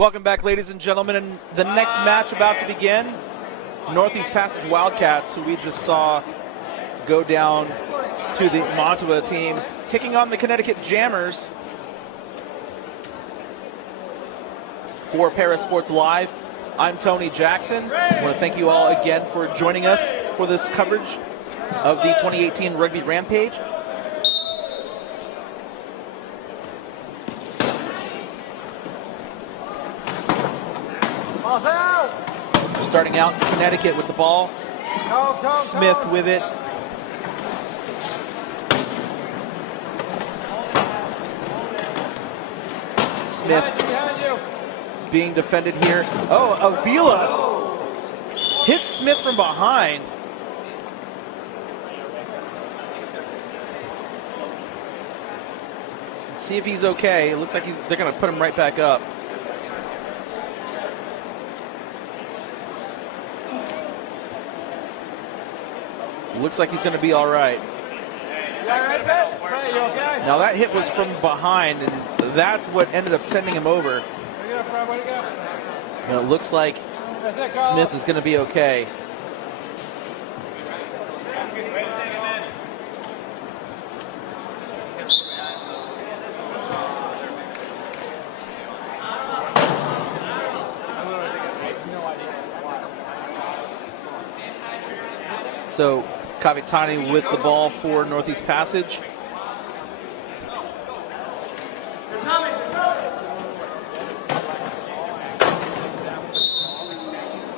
Welcome back, ladies and gentlemen, and the next match about to begin. Northeast Passage Wildcats, who we just saw go down to the Montevideo team, taking on the Connecticut Jammers. For ParaSportsLive, I'm Tony Jackson. I want to thank you all again for joining us for this coverage of the 2018 Rugby Rampage. Starting out in Connecticut with the ball. Smith with it. Smith being defended here. Oh, Avila hits Smith from behind. Let's see if he's okay. It looks like they're going to put him right back up. Looks like he's going to be all right. Now that hit was from behind, and that's what ended up sending him over. And it looks like Smith is going to be okay. So Kavitani with the ball for Northeast Passage.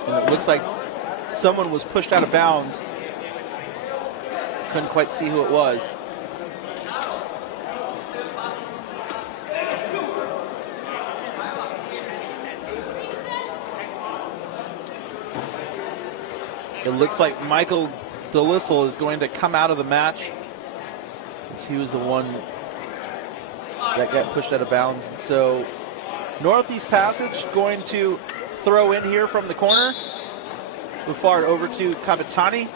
And it looks like someone was pushed out of bounds. Couldn't quite see who it was. It looks like Michael DeLissel is going to come out of the match, as he was the one that got pushed out of bounds. So Northeast Passage going to throw in here from the corner. Buffard over to Kavitani.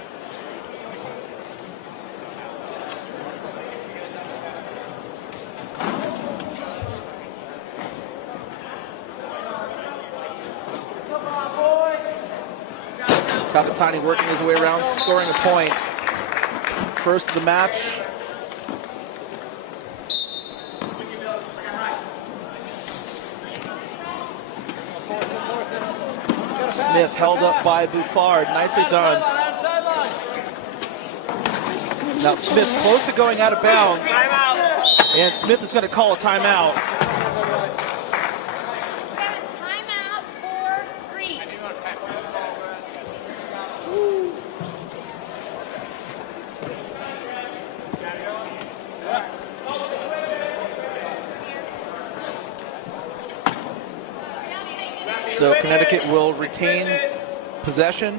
Kavitani working his way around, scoring a point. First of the match. Smith held up by Buffard. Nicely done. Now Smith close to going out of bounds. And Smith is going to call a timeout. So Connecticut will retain possession.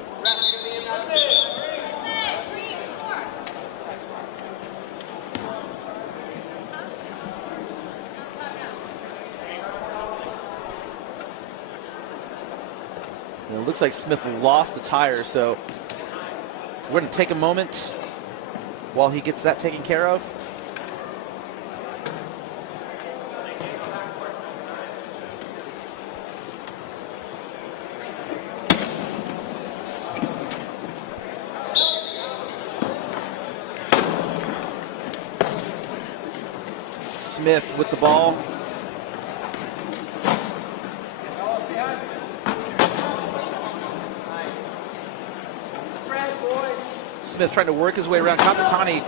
And it looks like Smith lost the tire, so we're going to take a moment while he gets that taken care of. Smith with the ball. Smith trying to work his way around. Kavitani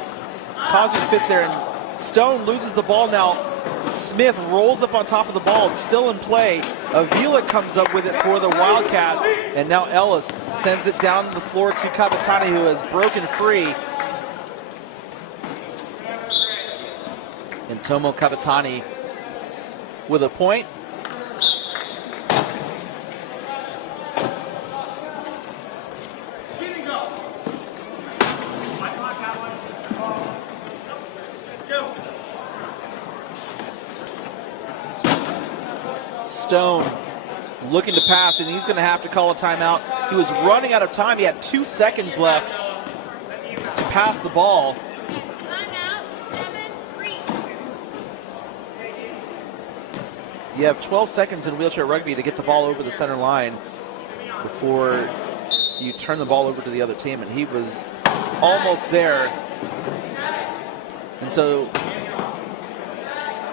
causing fits there, and Stone loses the ball now. Smith rolls up on top of the ball. It's still in play. Avila comes up with it for the Wildcats, and now Ellis sends it down the floor to Kavitani, who has broken free. And Tomo Kavitani with a point. Stone looking to pass, and he's going to have to call a timeout. He was running out of time. He had 2 seconds left to pass the ball. you have 12 seconds in wheelchair rugby to get the ball over the center line before you turn the ball over to the other team, and he was almost there. And so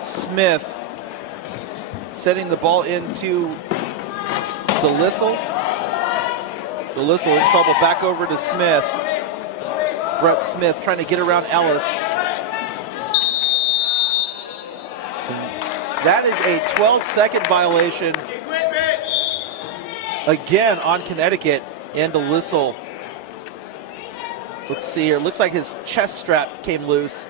Smith setting the ball into DeLissel. DeLissel in trouble, back over to Smith. Brett Smith trying to get around Ellis. And that is a 12-second violation again on Connecticut and DeLissel. Let's see here, looks like his chest strap came loose.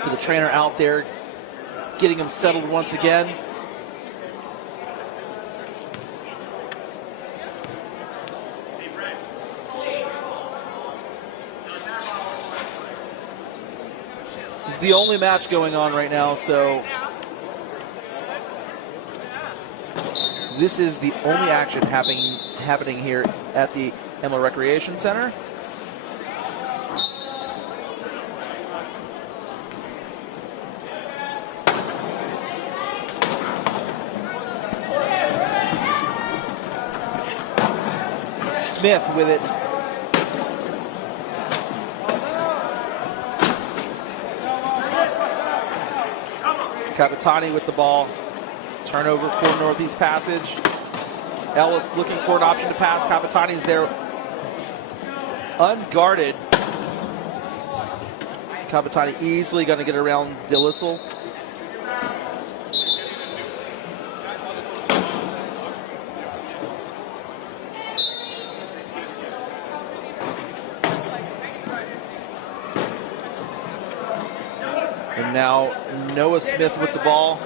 So the trainer out there getting him settled once again. This is the only match going on right now, so this is the only action happening here at the Emma Recreation Center. Smith with it. Capitani with the ball. Turnover for Northeast Passage. Ellis looking for an option to pass. Capitani's there unguarded. Capitani easily going to get around DeLissel. And now Noah Smith with the ball.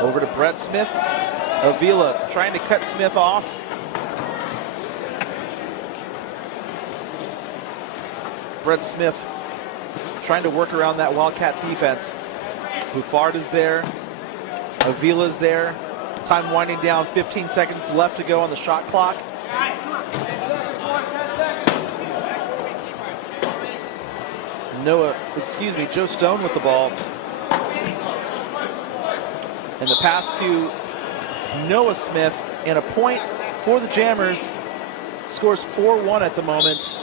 Over to Brett Smith. Avila trying to cut Smith off. Brett Smith trying to work around that Wildcat defense. Buffard is there. Avila's there. Time winding down, 15 seconds left to go on the shot clock. Joe Stone with the ball. And the pass to Noah Smith, and a point for the Jammers. Scores 4-1 at the moment.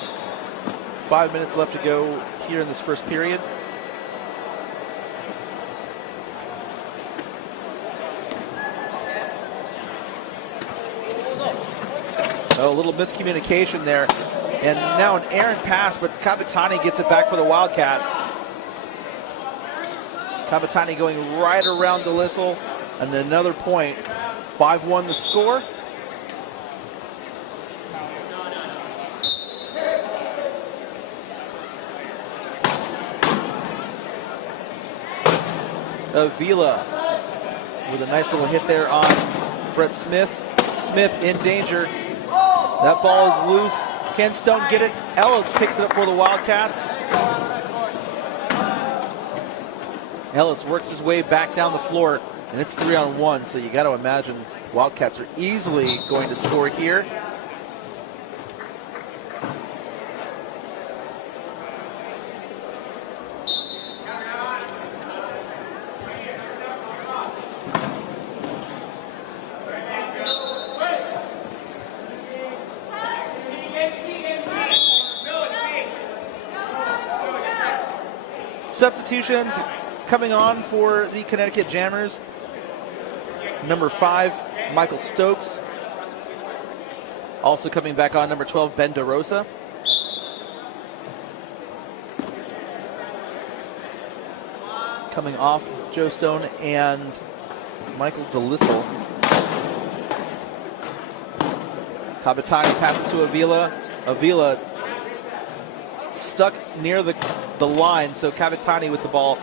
5 minutes left to go here in this first period. Oh, a little miscommunication there. And now an errant pass, but Capitani gets it back for the Wildcats. Capitani going right around DeLissel, and another point. 5-1 the score. Avila with a nice little hit there on Brett Smith. Smith in danger. That ball is loose. Can Stone get it? Ellis picks it up for the Wildcats. Ellis works his way back down the floor, and it's 3-on-1, so you got to imagine Wildcats are easily going to score here. Substitutions coming on for the Connecticut Jammers. Number 5, Michael Stokes. Also coming back on, number 12, Ben DeRosa. Coming off, Joe Stone and Michael DeLissel. Capitani passes to Avila. Avila stuck near the line, so Capitani with the ball.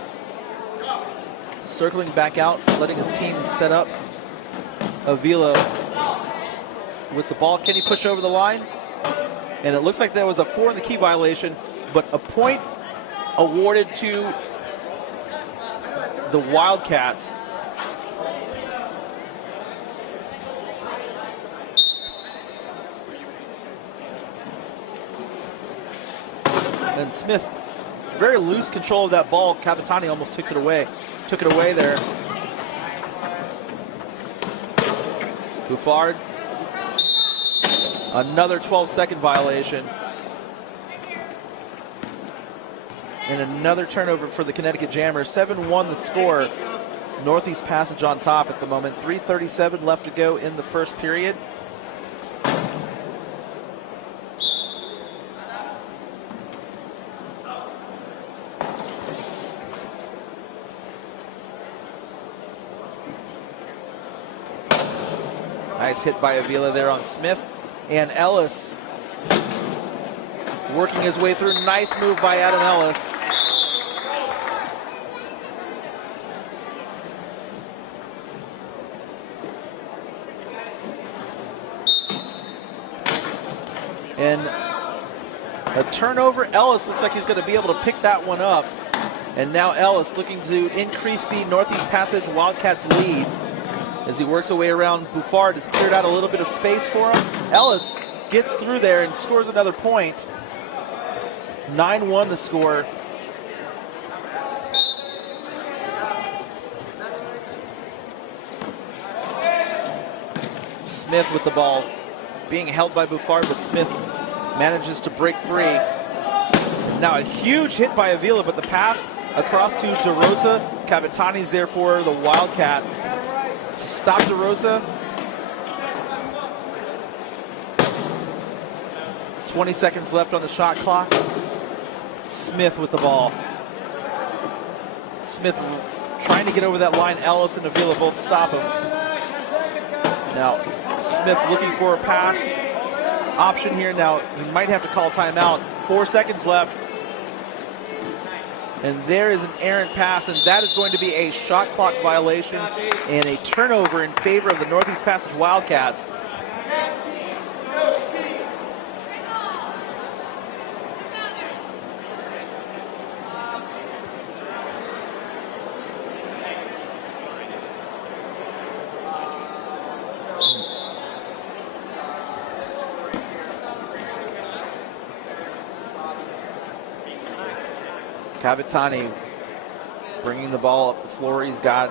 Circling back out, letting his team set up. Avila with the ball. Can he push over the line? And it looks like there was a 4 in the key violation, but a point awarded to the Wildcats. And Smith, very loose control of that ball. Capitani almost took it away there. Buffard, another 12-second violation. And another turnover for the Connecticut Jammers. 7-1 the score. Northeast Passage on top at the moment. 3:37 left to go in the first period. Nice hit by Avila there on Smith. And Ellis working his way through. Nice move by Adam Ellis. And a turnover. Ellis looks like he's going to be able to pick that one up. And now Ellis looking to increase the Northeast Passage Wildcats lead as he works away around. Buffard has cleared out a little bit of space for him. Ellis gets through there and scores another point. 9-1 the score. Smith with the ball, being held by Buffard, but Smith manages to break free. Now a huge hit by Avila, but the pass across to DeRosa. Capitani's there for the Wildcats to stop DeRosa. 20 seconds left on the shot clock. Smith with the ball. Smith trying to get over that line. Ellis and Avila both stop him. Now Smith looking for a pass option here. Now he might have to call timeout. 4 seconds left. And there is an errant pass, and that is going to be a shot clock violation and a turnover in favor of the Northeast Passage Wildcats. Capitani bringing the ball up the floor. He's got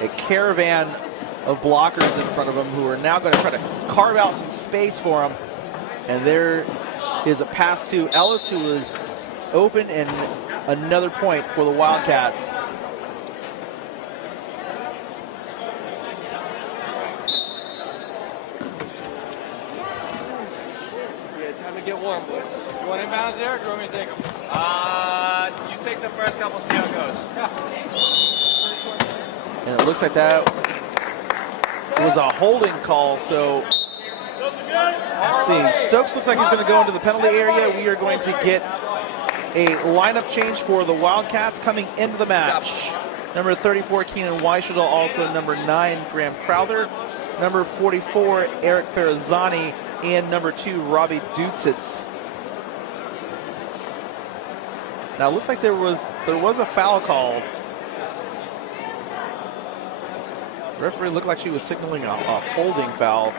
a caravan of blockers in front of him who are now going to try to carve out some space for him. And there is a pass to Ellis, who is open, and another point for the Wildcats. Yeah, time to get warm, boys. You want inbounds, Eric, or want me to take them? You take the first couple, see how it goes. And it looks like that was a holding call, so let's see. Stokes looks like he's going to go into the penalty area. We are going to get a lineup change for the Wildcats coming into the match. Number 34, Keenan Weishadel, also number 9, Graham Crowther, number 44, Eric Farazani, and number 2, Robbie Dutsitz. Now it looked like there was a foul called. The referee looked like she was signaling a holding foul.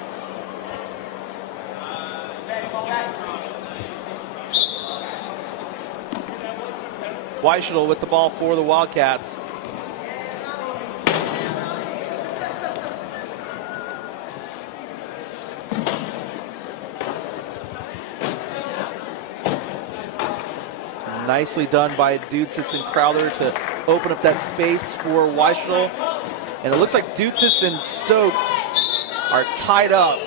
Weishadel with the ball for the Wildcats. Nicely done by Dutsitz and Crowther to open up that space for Weishadel. And it looks like Dutsitz and Stokes are tied up.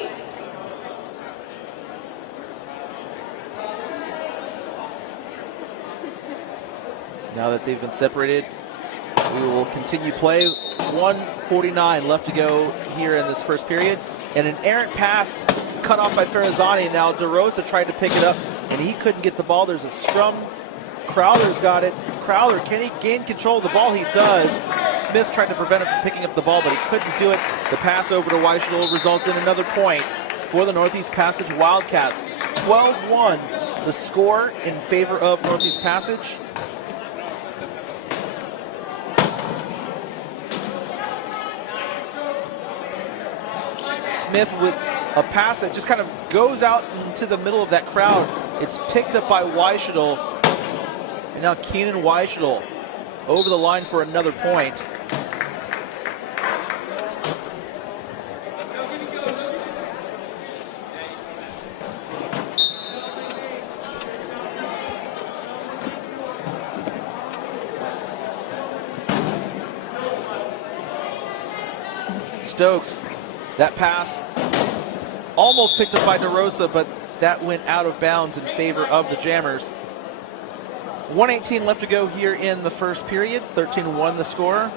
Now that they've been separated, we will continue play. 1:49 left to go here in this first period. And an errant pass cut off by Farazani. Now DeRosa tried to pick it up, and he couldn't get the ball. There's a scrum. Crowther's got it. Crowther, can he gain control of the ball? He does. Smith tried to prevent him from picking up the ball, but he couldn't do it. The pass over to Weishadel results in another point for the Northeast Passage Wildcats. 12-1, the score in favor of Northeast Passage. Smith with a pass that just kind of goes out into the middle of that crowd. It's picked up by Weishadel. And now Keenan Weishadel over the line for another point. Stokes, that pass almost picked up by DeRosa, but that went out of bounds in favor of the Jammers. 1:18 left to go here in the first period. 13-1 the score.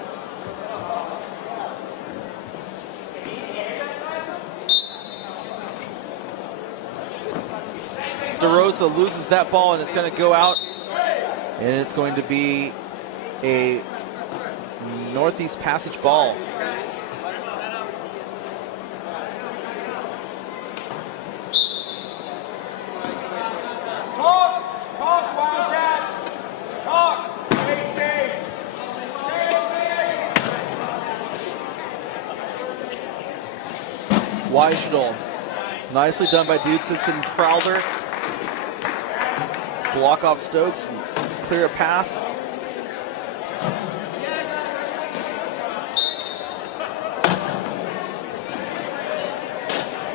DeRosa loses that ball, and it's going to go out, and it's going to be a Northeast Passage ball. Weishadel, nicely done by Dudesitz and Crowder. Block off Stokes and clear a path.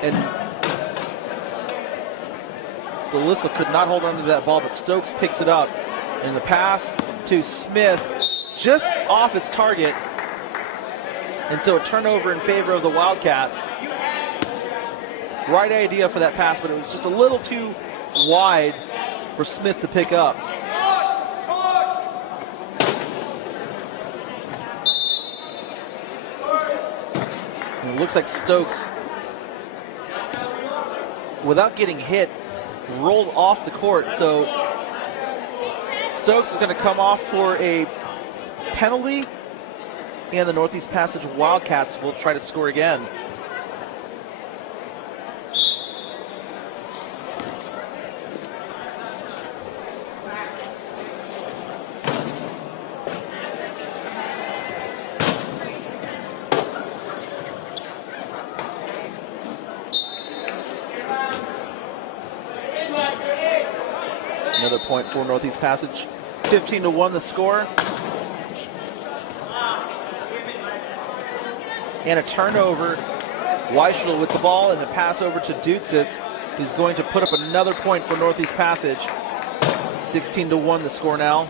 And DeLissa could not hold on to that ball, but Stokes picks it up. And the pass to Smith, just off its target. And so a turnover in favor of the Wildcats. Right idea for that pass, but it was just a little too wide for Smith to pick up. And it looks like Stokes, without getting hit, rolled off the court. So Stokes is going to come off for a penalty, and the Northeast Passage Wildcats will try to score again. Another point for Northeast Passage. 15-1 the score. And a turnover. Weishadel with the ball, and the pass over to Dudesitz. He's going to put up another point for Northeast Passage. 16-1 the score now.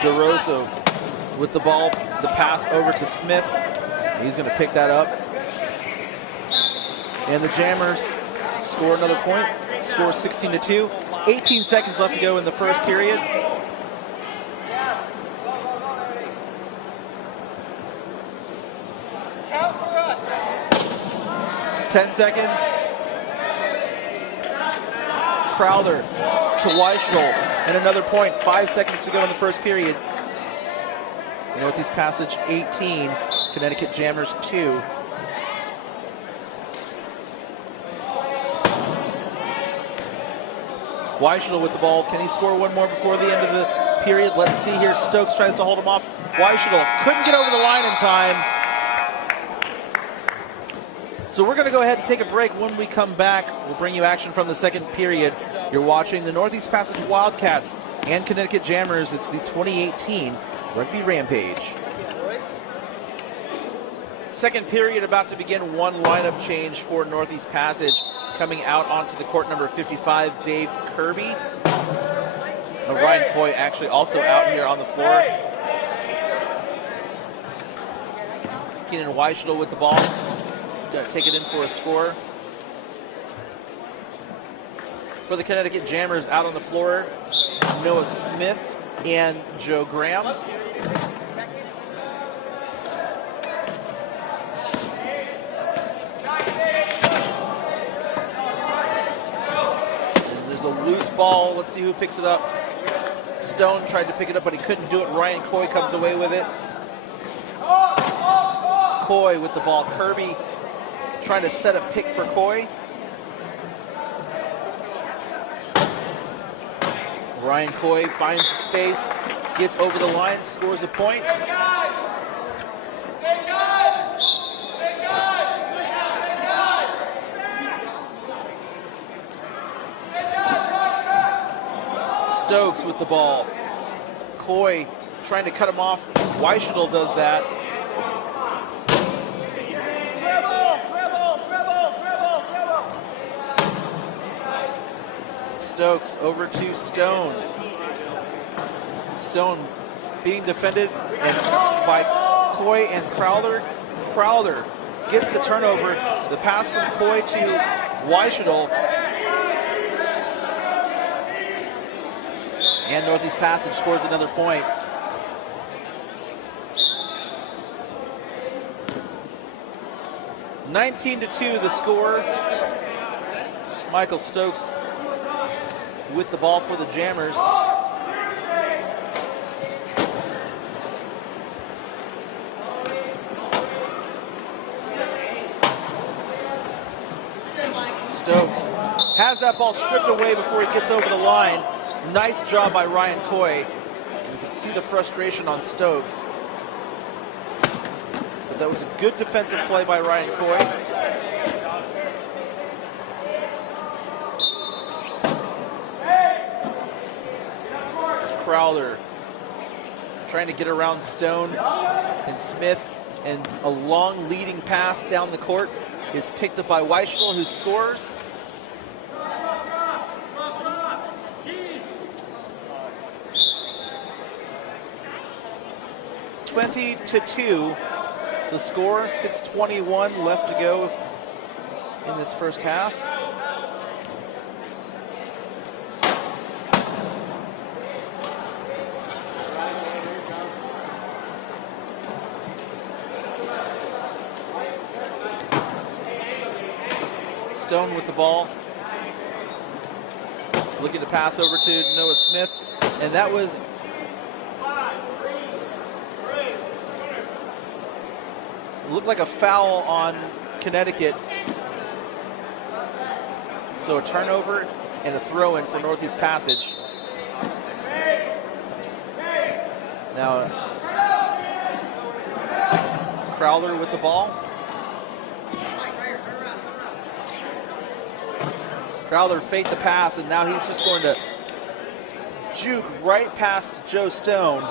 DeRosa with the ball, the pass over to Smith. He's going to pick that up. And the Jammers score another point. Score 16-2. 18 seconds left to go in the first period. Count for us. 10 seconds. Crowder to Weishadel, and another point. 5 seconds to go in the first period. Northeast Passage 18, Connecticut Jammers 2. Weishadel with the ball. Can he score one more before the end of the period? Let's see here. Stokes tries to hold him off. Weishadel couldn't get over the line in time. So we're going to go ahead and take a break. When we come back, we'll bring you action from the second period. You're watching the Northeast Passage Wildcats and Connecticut Jammers. It's the 2018 Rugby Rampage. Second period about to begin. One lineup change for Northeast Passage. Coming out onto the court, number 55, Dave Kirby. Ryan Coy actually also out here on the floor. Keenan Weishadel with the ball. Going to take it in for a score. For the Connecticut Jammers, out on the floor, Noah Smith and Joe Graham. And there's a loose ball. Let's see who picks it up. Stone tried to pick it up, but he couldn't do it. Ryan Coy comes away with it. Coy with the ball. Kirby trying to set a pick for Coy. Ryan Coy finds the space, gets over the line, scores a point. Stay guys! Stay Stokes with the ball. Coy trying to cut him off. Weishadel does that. Stokes over to Stone. Stone being defended by Coy and Crowther. Crowther gets the turnover. The pass from Coy to Weishadel. And Northeast Passage scores another point. (19-2) the score. Michael Stokes with the ball for the Jammers. Stokes has that ball stripped away before he gets over the line. Nice job by Ryan Coy. You can see the frustration on Stokes. But that was a good defensive play by Ryan Coy. Crowther trying to get around Stone and Smith, and a long leading pass down the court is picked up by Weishadel, who scores. (20-2) the score. 6:21 left to go in this first half. Stone with the ball, looking to pass over to Noah Smith, and that was looked like a foul on Connecticut. So a turnover and a throw-in for Northeast Passage. Now Crowther with the ball. Crowther faked the pass, and now he's just going to juke right past Joe Stone.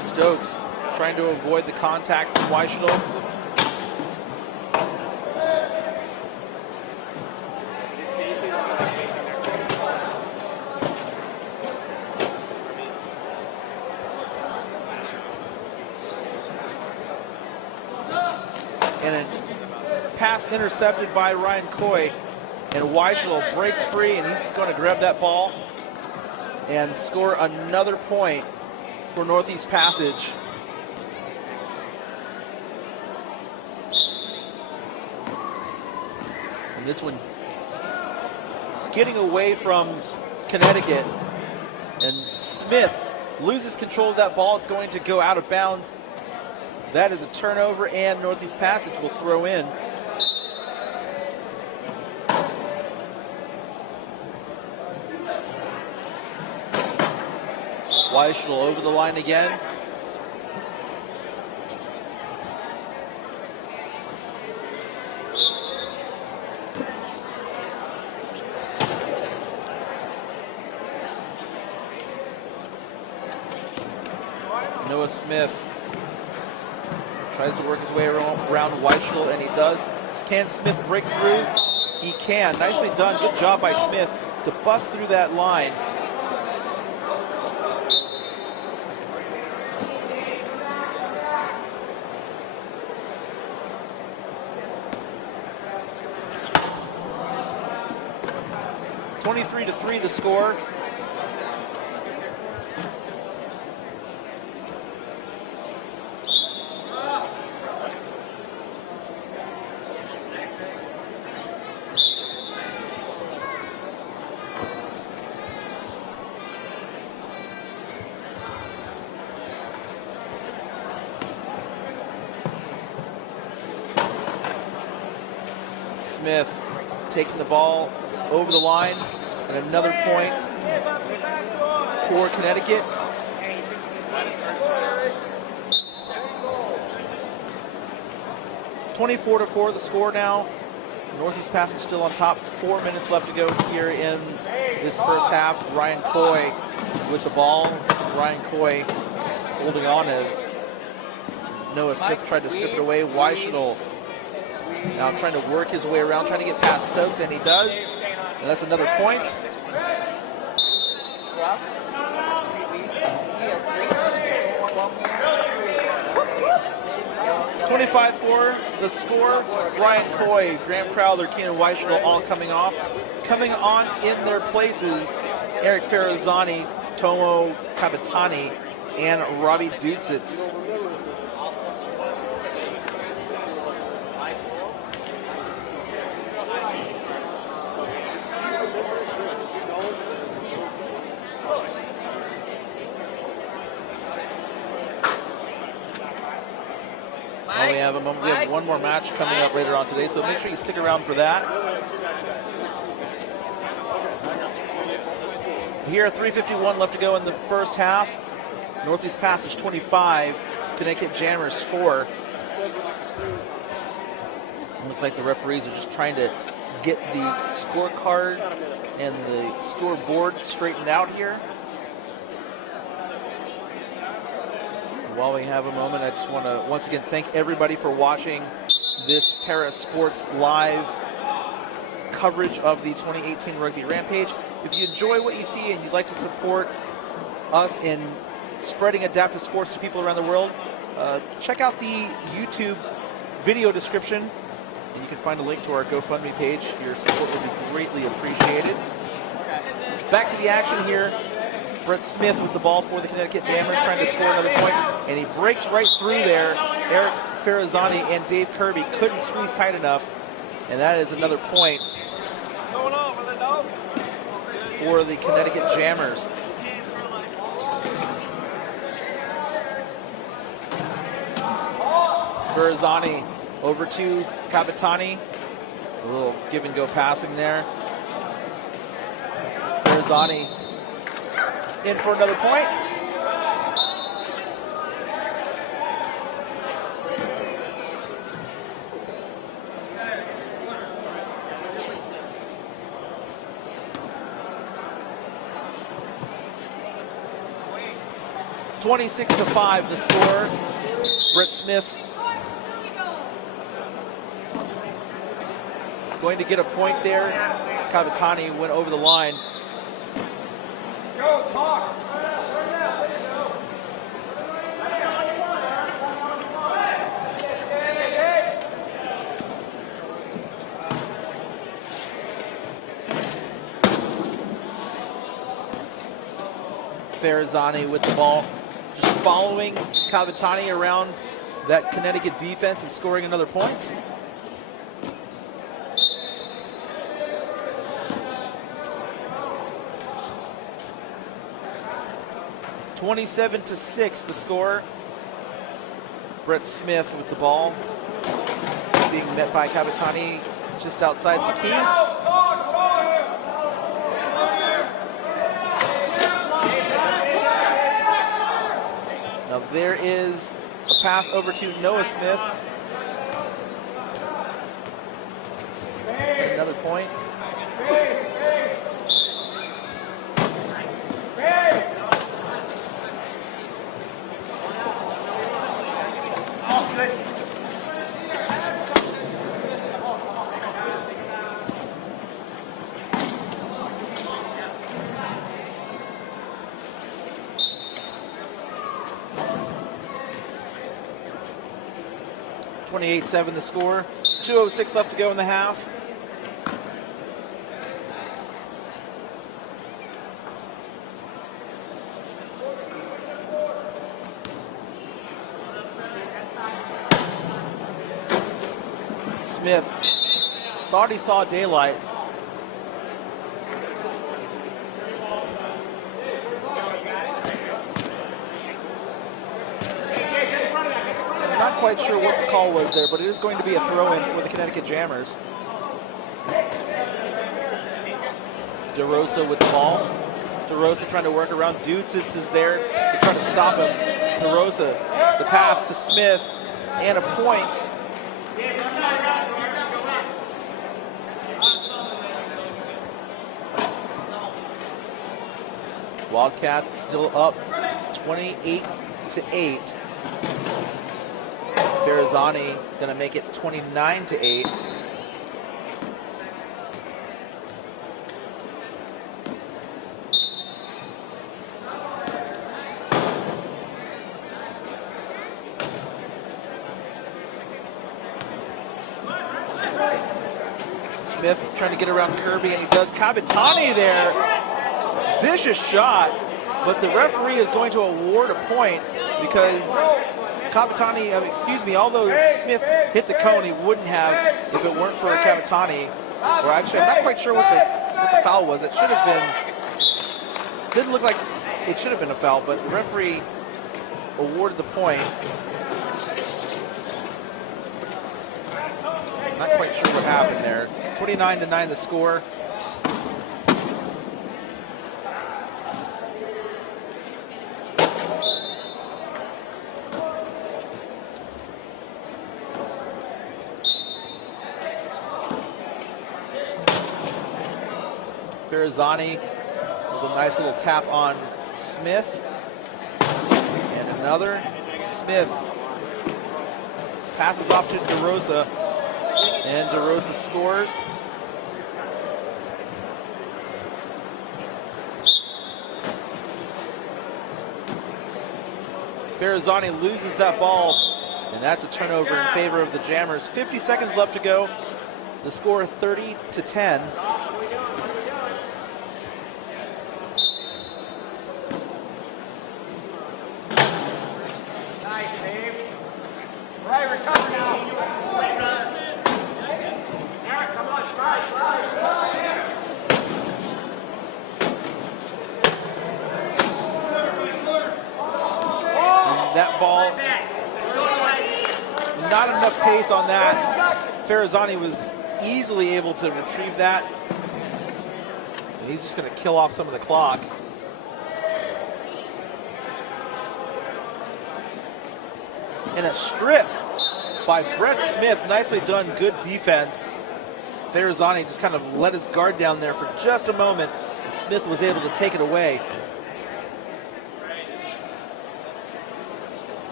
Stokes trying to avoid the contact from Weishadel. And a pass intercepted by Ryan Coy, and Weishadel breaks free, and he's going to grab that ball and score another point for Northeast Passage. And this one getting away from Connecticut, and Smith loses control of that ball. It's going to go out of bounds. That is a turnover, and Northeast Passage will throw in. Weishadel over the line again. Noah Smith tries to work his way around Weishadel, and he does. Can Smith break through? He can. Nicely done. Good job by Smith to bust through that line. (23-3) the score. Smith taking the ball over the line, and another point for Connecticut. 24-4 the score now. Northeast Pass is still on top. 4 minutes left to go here in this first half. Ryan Coy with the ball. Ryan Coy holding on as Noah Smith tried to strip it away. Weishuttle now trying to work his way around, trying to get past Stokes, and he does. And that's another point. 25-4 the score. Ryan Coy, Graham Crowther, Keenan Weishuttle all coming off. Coming on in their places, Eric Ferrazzani, Tomo Kabatani, and Robbie Dutsitz. We have one more match coming up later on today, so make sure you stick around for that. Here, 3:51 left to go in the first half. Northeast Passage 25, Connecticut Jammers 4. It looks like the referees are just trying to get the scorecard and the scoreboard straightened out here. While we have a moment, I just want to once again thank everybody for watching this ParaSportsLive coverage of the 2018 Rugby Rampage. If you enjoy what you see and you'd like to support us in spreading adaptive sports to people around the world, check out the YouTube video description, and you can find a link to our GoFundMe page. Your support would be greatly appreciated. Back to the action here. Brett Smith with the ball for the Connecticut Jammers, trying to score another point, and he breaks right through there. Eric Ferrazzani and Dave Kirby couldn't squeeze tight enough, and that is another point for the Connecticut Jammers. Ferrazzani over to Kabatani. A little give and go passing there. Ferrazzani in for another point. (26-5) the score. Brett Smith going to get a point there. Kabatani went over the line. Go, talk. Ferrazzani with the ball, just following Kabatani around that Connecticut defense and scoring another point. (27-6) the score. Brett Smith with the ball, being met by Kabatani just outside the key. Now there is a pass over to Noah Smith. Another point. (28-7) the score. 2:06 left to go in the half. Smith thought he saw daylight. Not quite sure what the call was there, but it is going to be a throw-in for the Connecticut Jammers. DeRosa with the ball. DeRosa trying to work around. Dutsitz is there to try to stop him. DeRosa, the pass to Smith, and a point Wildcats still up 28-8. Ferrazzani gonna make it 29-8. Smith trying to get around Kirby, and he does. Kabatani there. Vicious shot, but the referee is going to award a point because Kabatani, although Smith hit the cone, he wouldn't have if it weren't for Kabatani. Or actually, I'm not quite sure what the foul was. It should have been, didn't look like it should have been a foul, but the referee awarded the point. Not quite sure what happened there. 29-9 the score. Ferrazzani with a nice little tap on Smith. And another. Smith passes off to DeRosa. And DeRosa scores. Ferrazzani loses that ball, and that's a turnover in favor of the Jammers. 50 seconds left to go. The score 30-10. That ball, not enough pace on that. Ferrazzani was easily able to retrieve that. And he's just going to kill off some of the clock. And a strip by Brett Smith. Nicely done, good defense. Ferrazzani just kind of let his guard down there for just a moment. And Smith was able to take it away.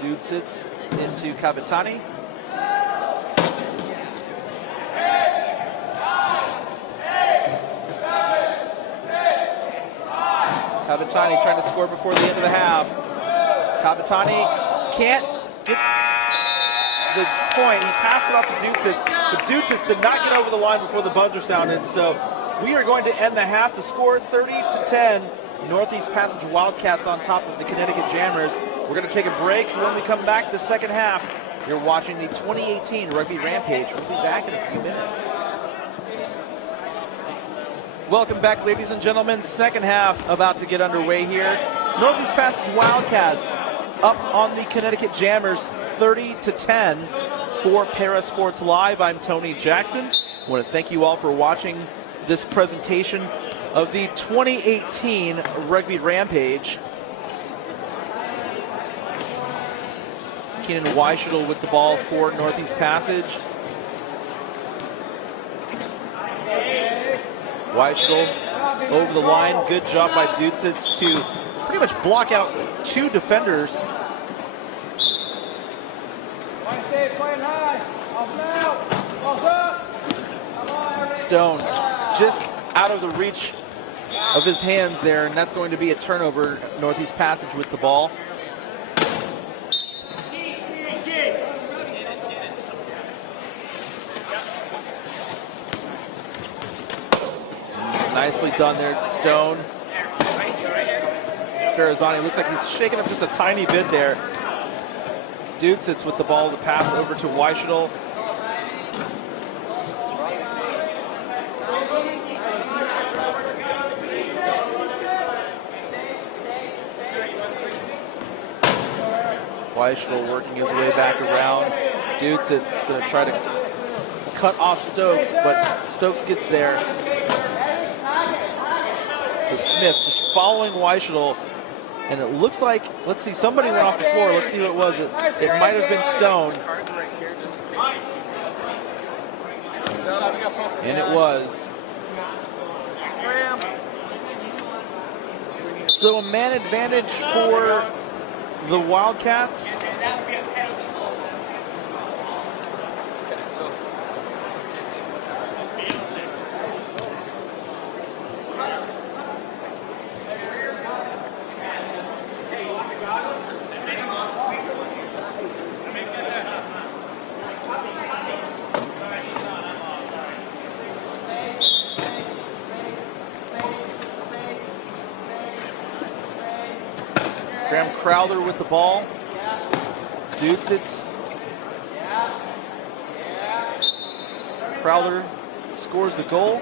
Dude sits into Kabatani. Kabatani trying to score before the end of the half. Kabatani can't get the point. He passed it off to Dudsitz, but Dudsitz did not get over the line before the buzzer sounded. So we are going to end the half. The score 30-10. Northeast Passage Wildcats on top of the Connecticut Jammers. We're going to take a break. When we come back, the second half, you're watching the 2018 Rugby Rampage. We'll be back in a few minutes. Welcome back, ladies and gentlemen. Second half about to get underway here. Northeast Passage Wildcats up on the Connecticut Jammers 30-10 for ParaSportsLive. I'm Tony Jackson. I want to thank you all for watching this presentation of the 2018 Rugby Rampage. Keenan Weishuttle with the ball for Northeast Passage. Weishuttle over the line. Good job by Dudsitz to pretty much block out two defenders. Stone just out of the reach of his hands there, and that's going to be a turnover. Northeast Passage with the ball. Nicely done there, Stone. Ferrazzani looks like he's shaking up just a tiny bit there. Dude sits with the ball to pass over to Weishuttle. Weishuttle working his way back around. Dudsitz going to try to cut off Stokes, but Stokes gets there. So Smith just following Weishuttle, and it looks like, let's see, somebody went off the floor. Let's see who it was. It might have been Stone. And it was. So a man advantage for the Wildcats. Graham Crowther with the ball. Dudsits. Crowther scores the goal.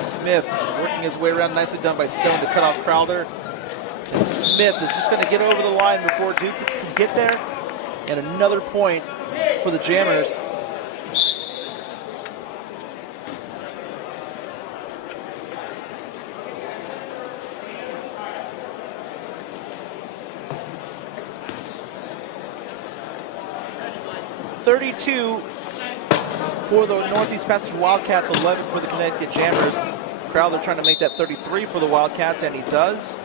Smith working his way around, nicely done by Stone to cut off Crowther. And Smith is just going to get over the line before Dudsits can get there. And another point for the Jammers. .32 for the Northeast Passage Wildcats, 11 for the Connecticut Jammers. Crowther trying to make that 33 for the Wildcats, and he does.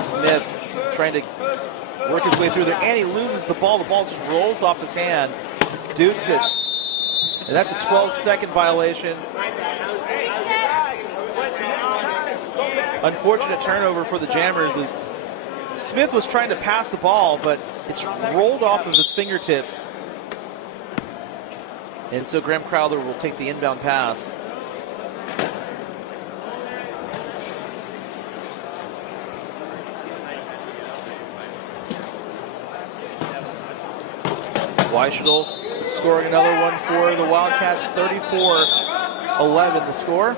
Smith trying to work his way through there, and he loses the ball. The ball just rolls off his hand. Dudsits. And that's a 12-second violation. Unfortunate turnover for the Jammers as Smith was trying to pass the ball, but it's rolled off of his fingertips. And so Graham Crowther will take the inbound pass. Weishuttle scoring another one for the Wildcats, 34-11 the score.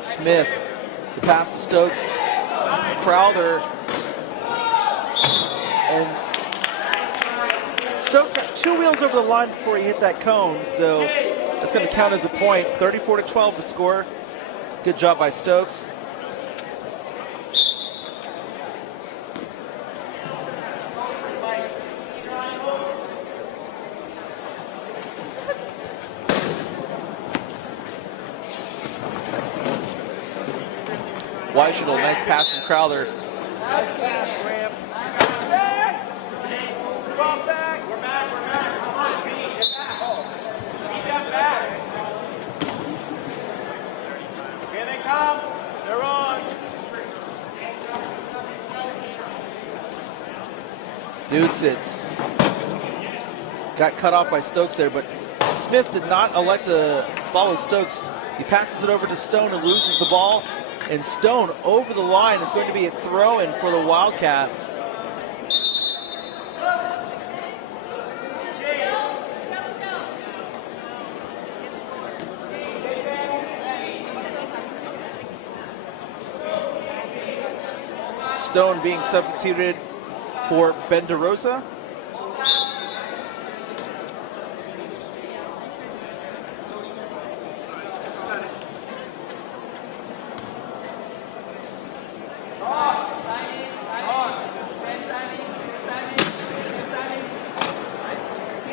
Smith, the pass to Stokes, Crowther, and Stokes got two wheels over the line before he hit that cone, so that's going to count as a point. 34-12 the score. Good job by Stokes. Weishuttle, nice pass from Crowther. Dudsits got cut off by Stokes there, but Smith did not elect to follow Stokes. He passes it over to Stone and loses the ball. And Stone over the line. It's going to be a throw-in for the Wildcats. Stone being substituted for Ben DeRosa.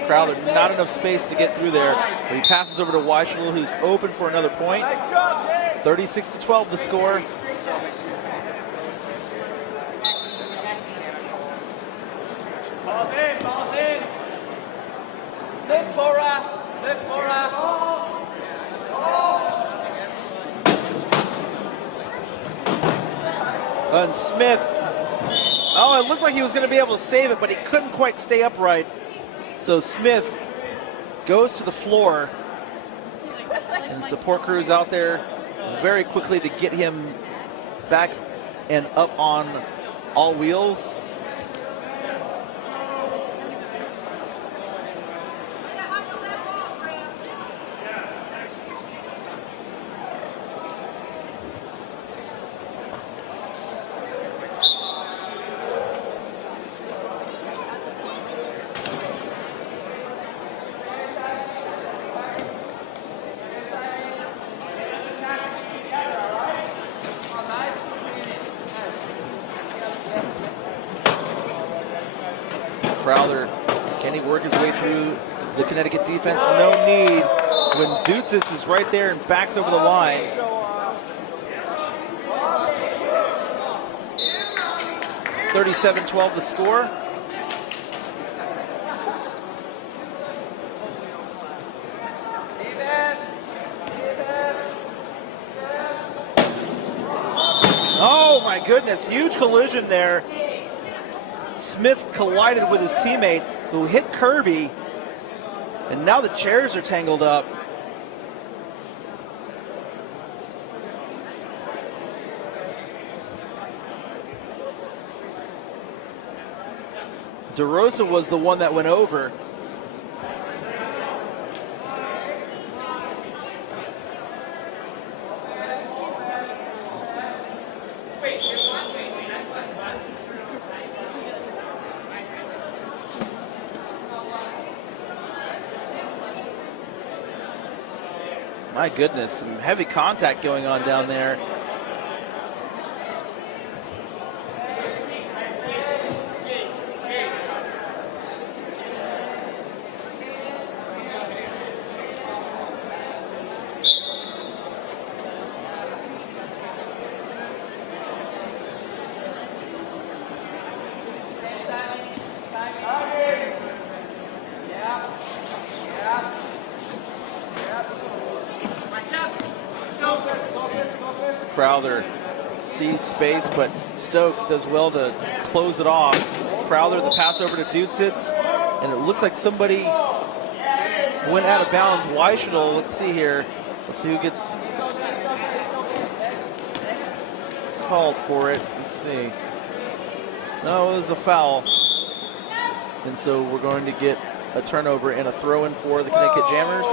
Crowther, not enough space to get through there, but he passes over to Weishuttle, who's open for another point. 36-12 the score. Balls in. Lift Bora. And Smith Oh, it looked like he was going to be able to save it, but he couldn't quite stay upright. So Smith goes to the floor, and the support crew is out there very quickly to get him back and up on all wheels. Crowther, can he work his way through the Connecticut defense? No need when Dutzitz is right there and backs over the line. (37-12) the score. Oh my goodness, huge collision there. Smith collided with his teammate who hit Kirby, and now the chairs are tangled up. DeRosa was the one that went over. My goodness, some heavy contact going on down there. Crowther sees space, but Stokes does well to close it off. Crowther, the pass over to Dutzitz, and it looks like somebody went out of bounds. Weishadel, let's see here. Let's see who gets called for it. Let's see. No, it was a foul. And so we're going to get a turnover and a throw-in for the Connecticut Jammers.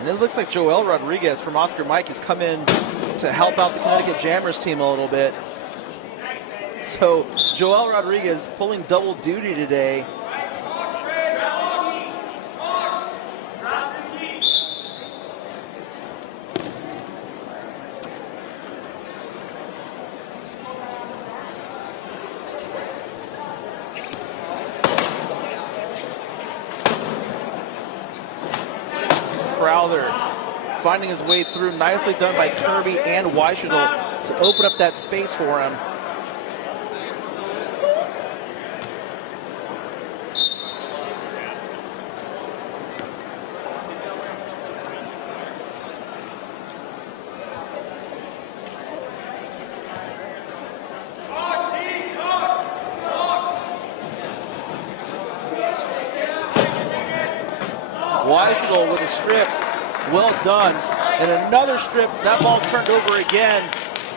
And it looks like Joel Rodriguez from Oscar Mike has come in to help out the Connecticut Jammers team a little bit. So Joel Rodriguez pulling double duty today. Crowther finding his way through. Nicely done by Kirby and Weishadel to open up that space for him. Weishadel with a strip, well done. And another strip, that ball turned over again.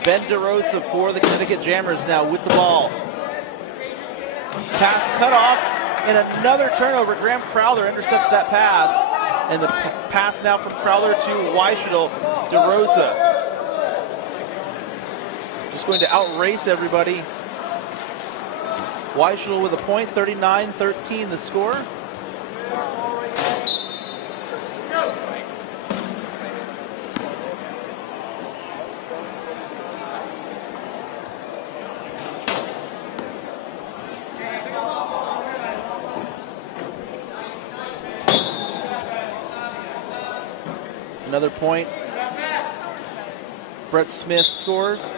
Ben DeRosa for the Connecticut Jammers now with the ball. Pass cut off, and another turnover. Graham Crowther intercepts that pass. And the pass now from Crowther to Weishadel. DeRosa just going to outrace everybody. Weishadel with a point, 39-13 the score. Another point. Brett Smith scores.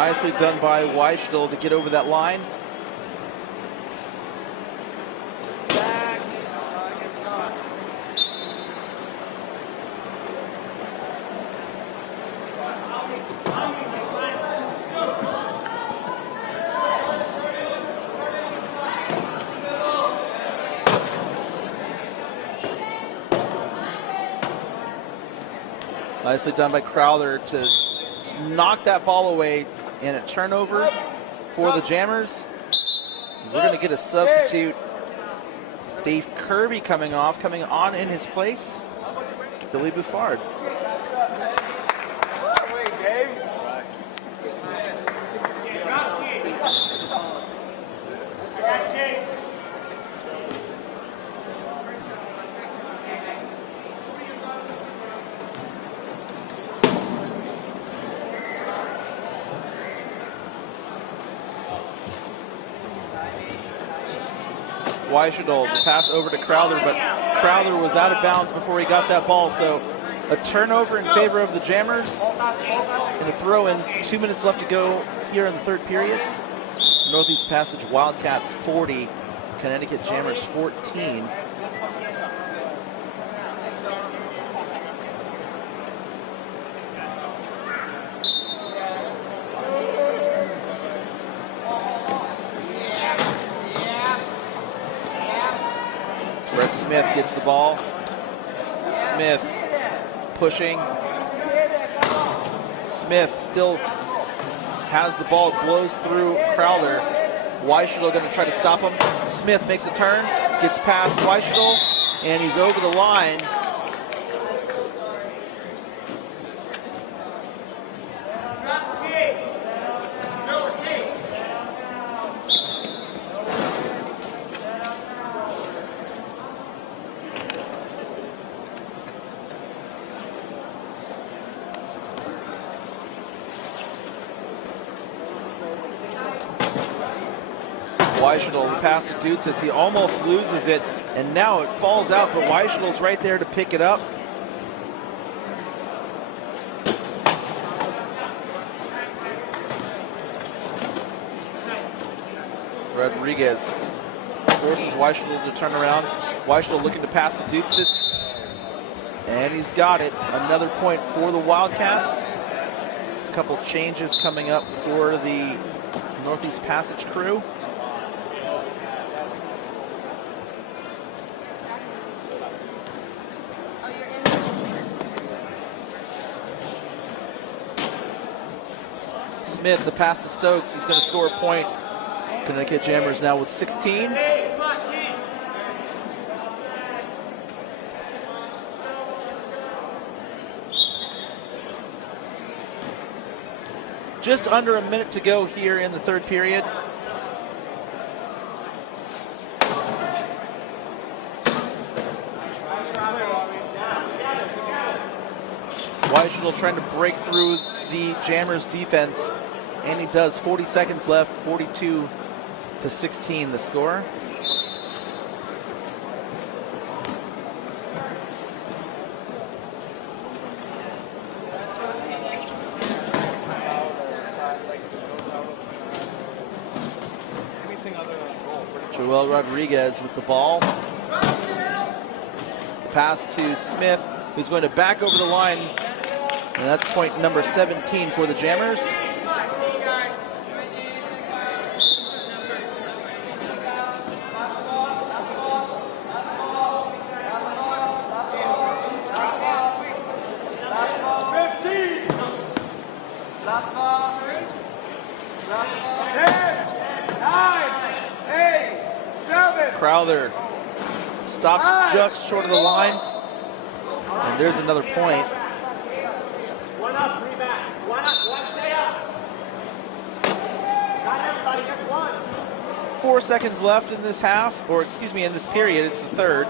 Nicely done by Weishdel to get over that line. Nicely done by Crowther to knock that ball away, and a turnover for the Jammers. We're going to get a substitute. Dave Kirby coming on in his place, Billy Buffard. Weishdel, the pass over to Crowther, but Crowther was out of bounds before he got that ball, so a turnover in favor of the Jammers. And a throw-in, 2 minutes left to go here in the third period. Northeast Passage Wildcats 40, Connecticut Jammers 14. Smith gets the ball. Smith pushing. Smith still has the ball, blows through Crowther. Weishdel going to try to stop him. Smith makes a turn, gets past Weishdel, and he's over the line. Weishdel, the pass to Dudsitz, he almost loses it, and now it falls out, but Weishel's right there to pick it up. Rodriguez forces Weischel to turn around. Weischel looking to pass to Dudsitz, and he's got it. Another point for the Wildcats. A couple changes coming up for the Northeast Passage crew. Smith, the pass to Stokes, who's going to score a point. Connecticut Jammers now with 16. Just under a minute to go here in the third period. Weishdel trying to break through the Jammers defense, and he does. 40 seconds left, 42-16 the score. Joel Rodriguez with the ball. The pass to Smith, who's going to back over the line. And that's point number 17 for the Jammers. Crowther stops just short of the line. And there's another point. 4 seconds left in this half, or excuse me, in this period. It's the third.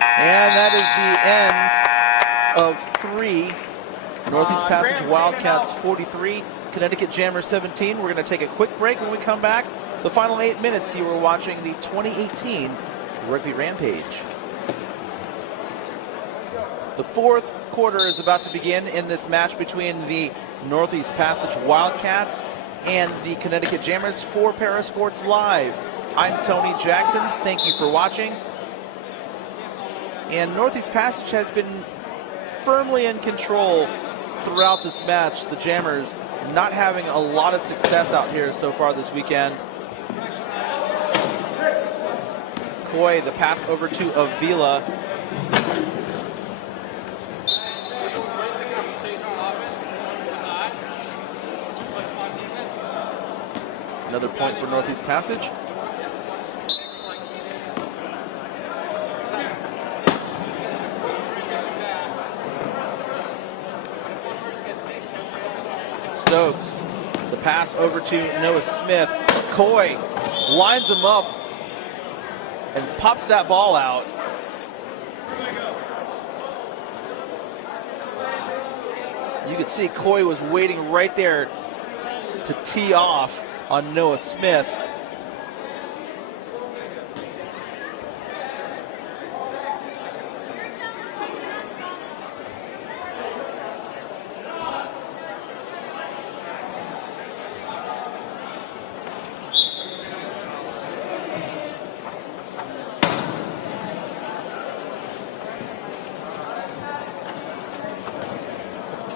And that is the end of 3. Northeast Passage Wildcats 43, Connecticut Jammers 17. We're going to take a quick break. When we come back, the final 8 minutes, you were watching the 2018 Rugby Rampage. The fourth quarter is about to begin in this match between the Northeast Passage Wildcats and the Connecticut Jammers for ParaSports Live. I'm Tony Jackson. Thank you for watching. And Northeast Passage has been firmly in control throughout this match. The Jammers not having a lot of success out here so far this weekend. Coy, the pass over to Avila. Another point for Northeast Passage. Stokes, the pass over to Noah Smith. Coy lines him up and pops that ball out. You could see Coy was waiting right there to tee off on Noah Smith.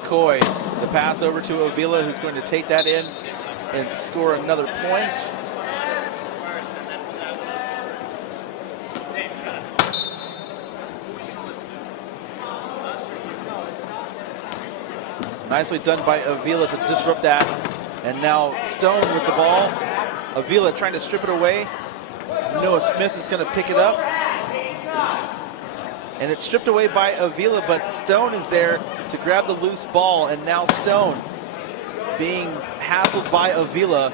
Coy, the pass over to Avila, who's going to take that in and score another point. Nicely done by Avila to disrupt that. And now Stone with the ball. Avila trying to strip it away. Noah Smith is going to pick it up. And it's stripped away by Avila, but Stone is there to grab the loose ball, and now Stone being hassled by Avila.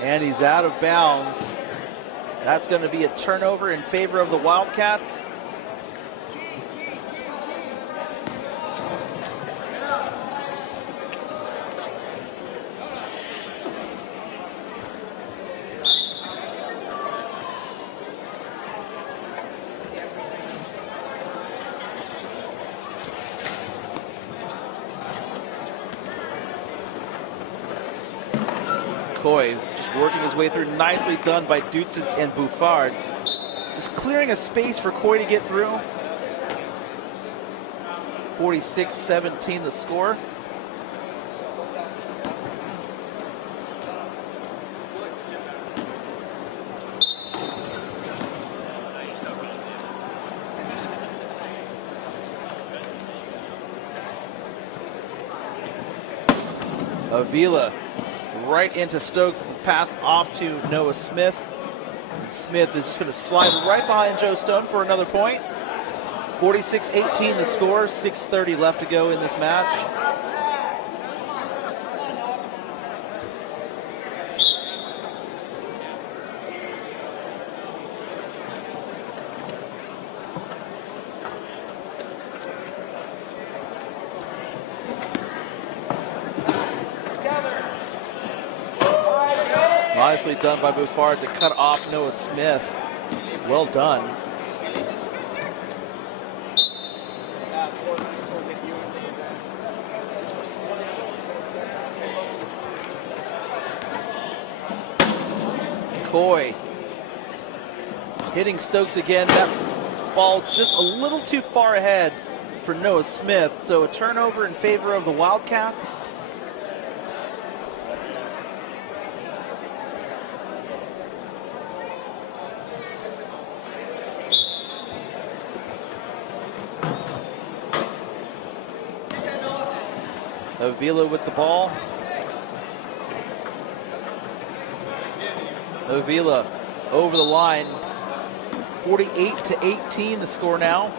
And he's out of bounds. That's going to be a turnover in favor of the Wildcats. Coy just working his way through. Nicely done by Dutzitz and Buffard. Just clearing a space for Coy to get through. 46-17 the score. Avila right into Stokes, the pass off to Noah Smith. And Smith is just going to slide right behind Joe Stone for another point. 46-18 the score, 6:30 left to go in this match. Nicely done by Buffard to cut off Noah Smith. Well done. Coy hitting Stokes again. That ball just a little too far ahead for Noah Smith. So a turnover in favor of the Wildcats. Avila with the ball. Avila over the line. 48-18 the score now.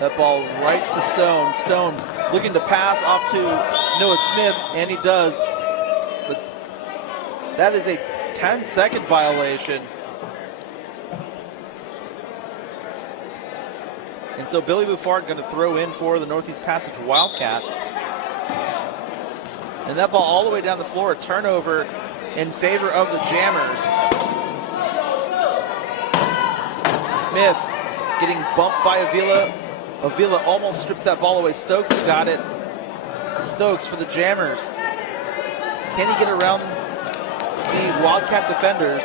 That ball right to Stone. Stone looking to pass off to Noah Smith, and he does. But that is a 10-second violation. And so Billy Buffard going to throw in for the Northeast Passage Wildcats. And that ball all the way down the floor, a turnover in favor of the Jammers. Smith getting bumped by Avila. Avila almost strips that ball away. Stokes has got it. Stokes for the Jammers. Can he get around the Wildcat defenders?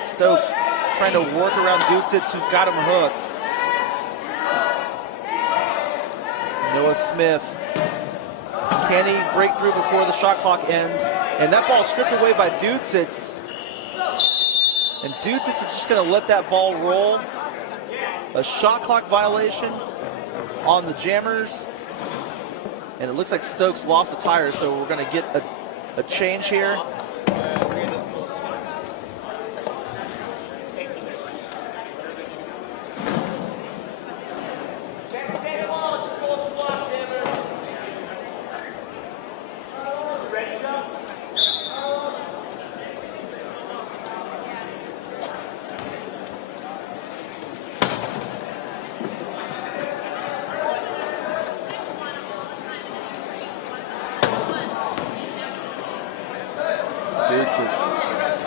Stokes trying to work around Dutsitz, who's got him hooked. Noah Smith. Can he break through before the shot clock ends? And that ball stripped away by Dutsitz. And Dutsitz is just going to let that ball roll. A shot clock violation on the Jammers. And it looks like Stokes lost a tire, so we're going to get a change here.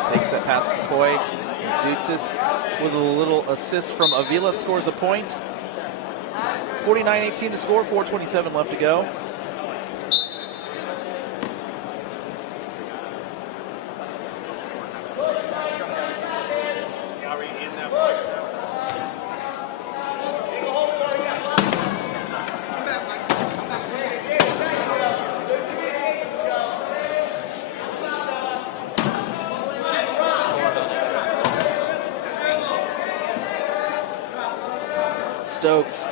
Takes that pass from Coy. Dutsitz with a little assist from Avila scores a point. 49-18 the score, 4:27 left to go. Stokes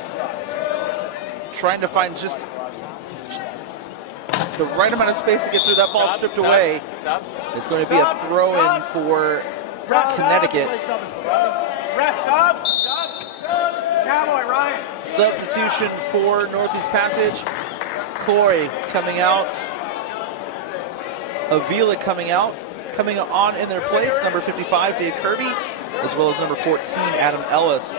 trying to find just the right amount of space to get through. That ball stripped away. It's going to be a throw-in for Connecticut. Substitution for Northeast Passage. Coy coming out. Avila coming out. Coming on in their place, number 55, Dave Kirby, as well as number 14, Adam Ellis.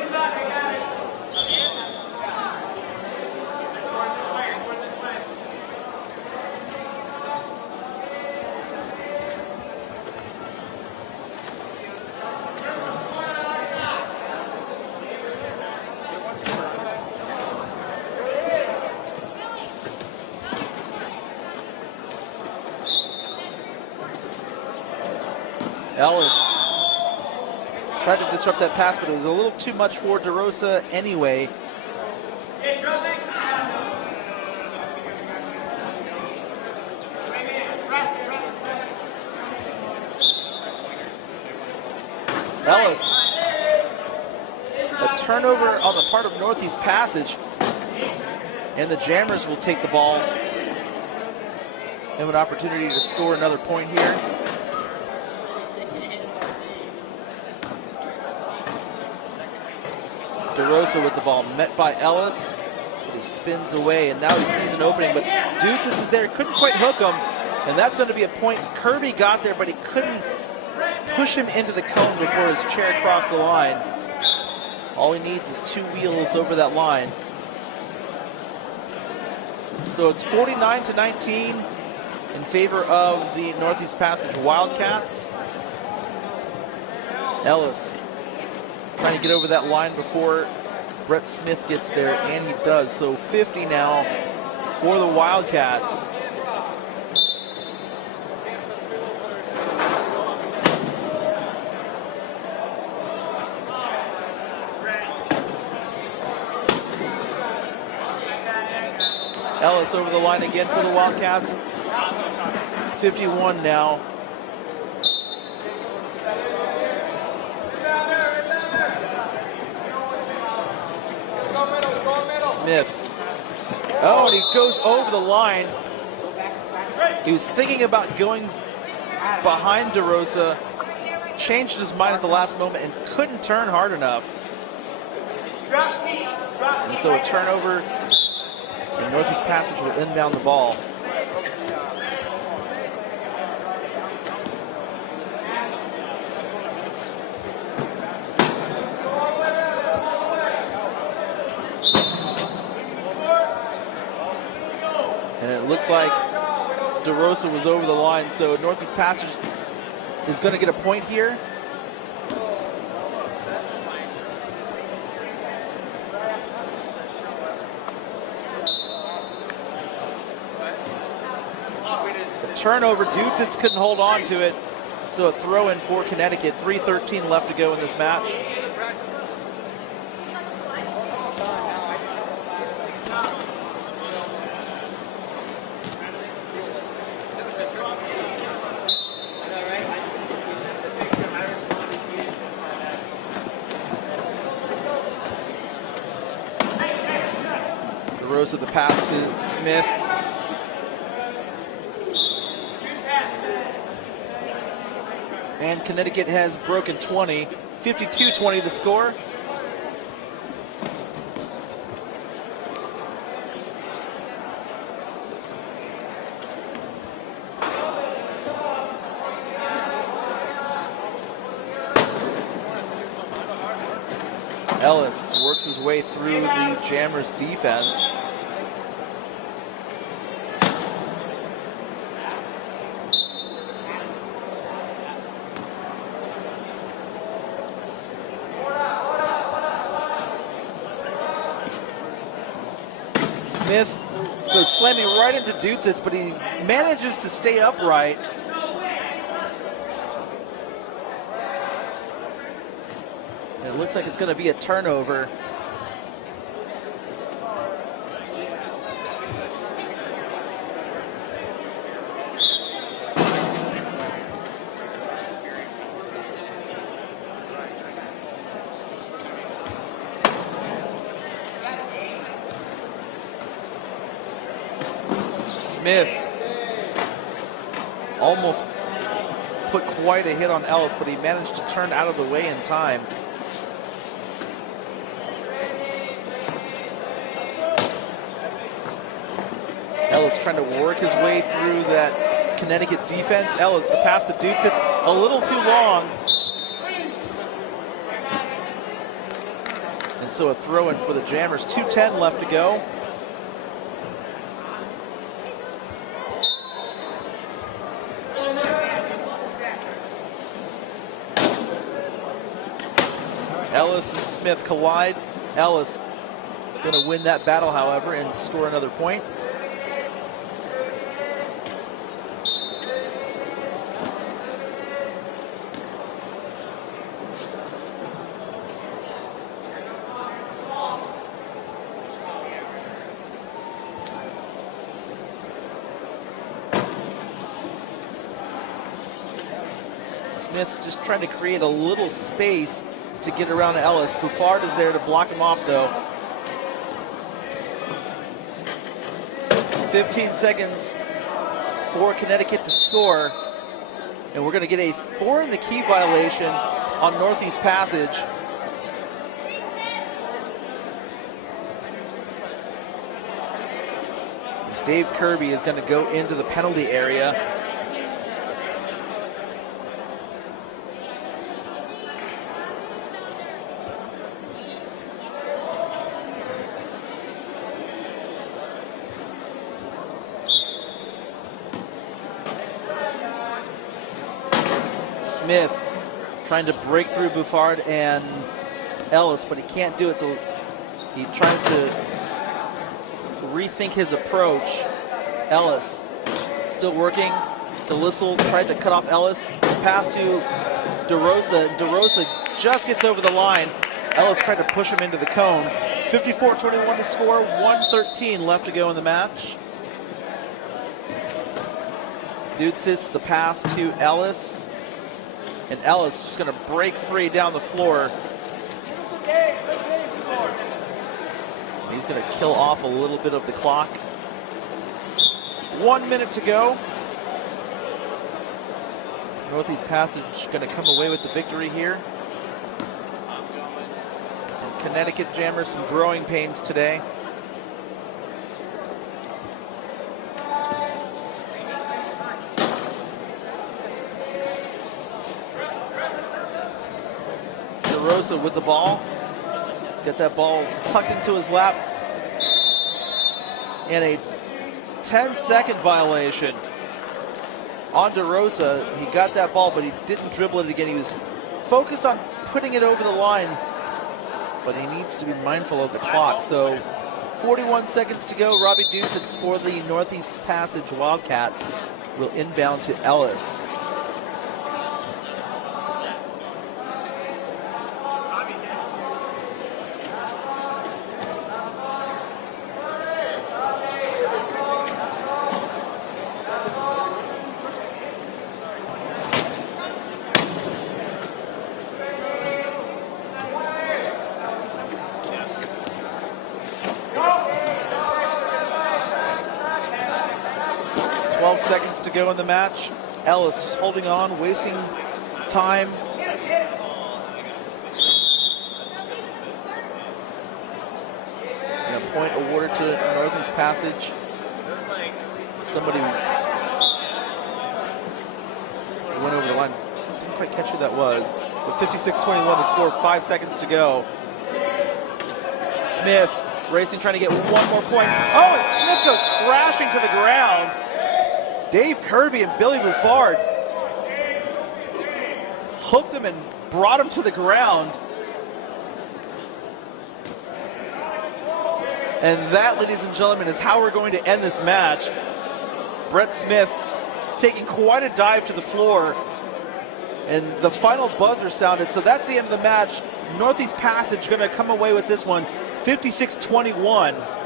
Ellis tried to disrupt that pass, but it was a little too much for DeRosa anyway. Ellis, a turnover on the part of Northeast Passage, and the Jammers will take the ball. Have an opportunity to score another point here. DeRosa with the ball, met by Ellis, but he spins away, and now he sees an opening, but Dutsitz is there, couldn't quite hook him, and that's going to be a point. Kirby got there, but he couldn't push him into the cone before his chair crossed the line. All he needs is two wheels over that line. So it's 49-19 in favor of the Northeast Passage Wildcats. Ellis trying to get over that line before Brett Smith gets there, and he does. So 50 now for the Wildcats. Ellis over the line again for the Wildcats. 51 now. Smith. Oh, and he goes over the line. He was thinking about going behind DeRosa, changed his mind at the last moment and couldn't turn hard enough. And so a turnover, and Northeast Passage will inbound the ball. And it looks like DeRosa was over the line, so Northeast Passage is going to get a point here. A turnover, Dudesitz couldn't hold on to it, so a throw in for Connecticut. 3:13 left to go in this match. DeRosa the pass to Smith. And Connecticut has broken 20. 52-20 the score. Ellis works his way through the Jammers defense. Smith goes slamming right into Dudesitz, but he manages to stay upright. And it looks like it's going to be a turnover. Smith almost put quite a hit on Ellis, but he managed to turn out of the way in time. Ellis trying to work his way through that Connecticut defense. Ellis, the pass to Dudesitz, a little too long. And so a throw in for the Jammers. 2:10 left to go. Ellis and Smith collide. Ellis going to win that battle, however, and score another point. Smith just trying to create a little space to get around Ellis. Bouffard is there to block him off, though. 15 seconds for Connecticut to score. And we're going to get a 4 in the key violation on Northeast Passage. Dave Kirby is going to go into the penalty area. Smith trying to break through Bouffard and Ellis, but he can't do it, so he tries to rethink his approach. Ellis still working. DeLissel tried to cut off Ellis. The pass to DeRosa. DeRosa just gets over the line. Ellis tried to push him into the cone. 54-21 to score. 1:13 left to go in the match. Dudesitz, the pass to Ellis. And Ellis just going to break free down the floor. He's going to kill off a little bit of the clock. 1 minute to go. Northeast Passage going to come away with the victory here. And Connecticut Jammers some growing pains today. DeRosa with the ball. He's got that ball tucked into his lap. And a 10-second violation on DeRosa. He got that ball, but he didn't dribble it again. He was focused on putting it over the line, but he needs to be mindful of the clock. So 41 seconds to go. Robbie Dukes, it's for the Northeast Passage Wildcats, will inbound to Ellis. Seconds to go in the match. Ellis just holding on, wasting time. And a point awarded to Northeast Passage. Somebody went over the line. Didn't quite catch who that was. But 56-21 the score, 5 seconds to go. Smith racing, trying to get one more point. Oh, and Smith goes crashing to the ground. Dave Kirby and Billy Buffard hooked him and brought him to the ground. And that, ladies and gentlemen, is how we're going to end this match. Brett Smith taking quite a dive to the floor. And the final buzzer sounded, so that's the end of the match. Northeast Passage going to come away with this one, 56-21.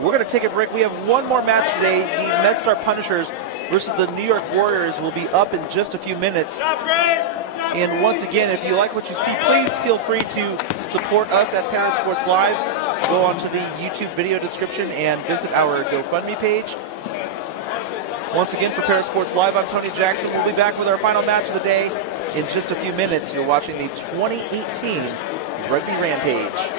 We're going to take a break. We have one more match today. The MedStar Punishers versus the New York Warriors will be up in just a few minutes. And once again, if you like what you see, please feel free to support us at ParaSportsLive. Go onto the YouTube video description and visit our GoFundMe page. Once again, for ParaSportsLive, I'm Tony Jackson. We'll be back with our final match of the day in just a few minutes. You're watching the 2018 Rugby Rampage.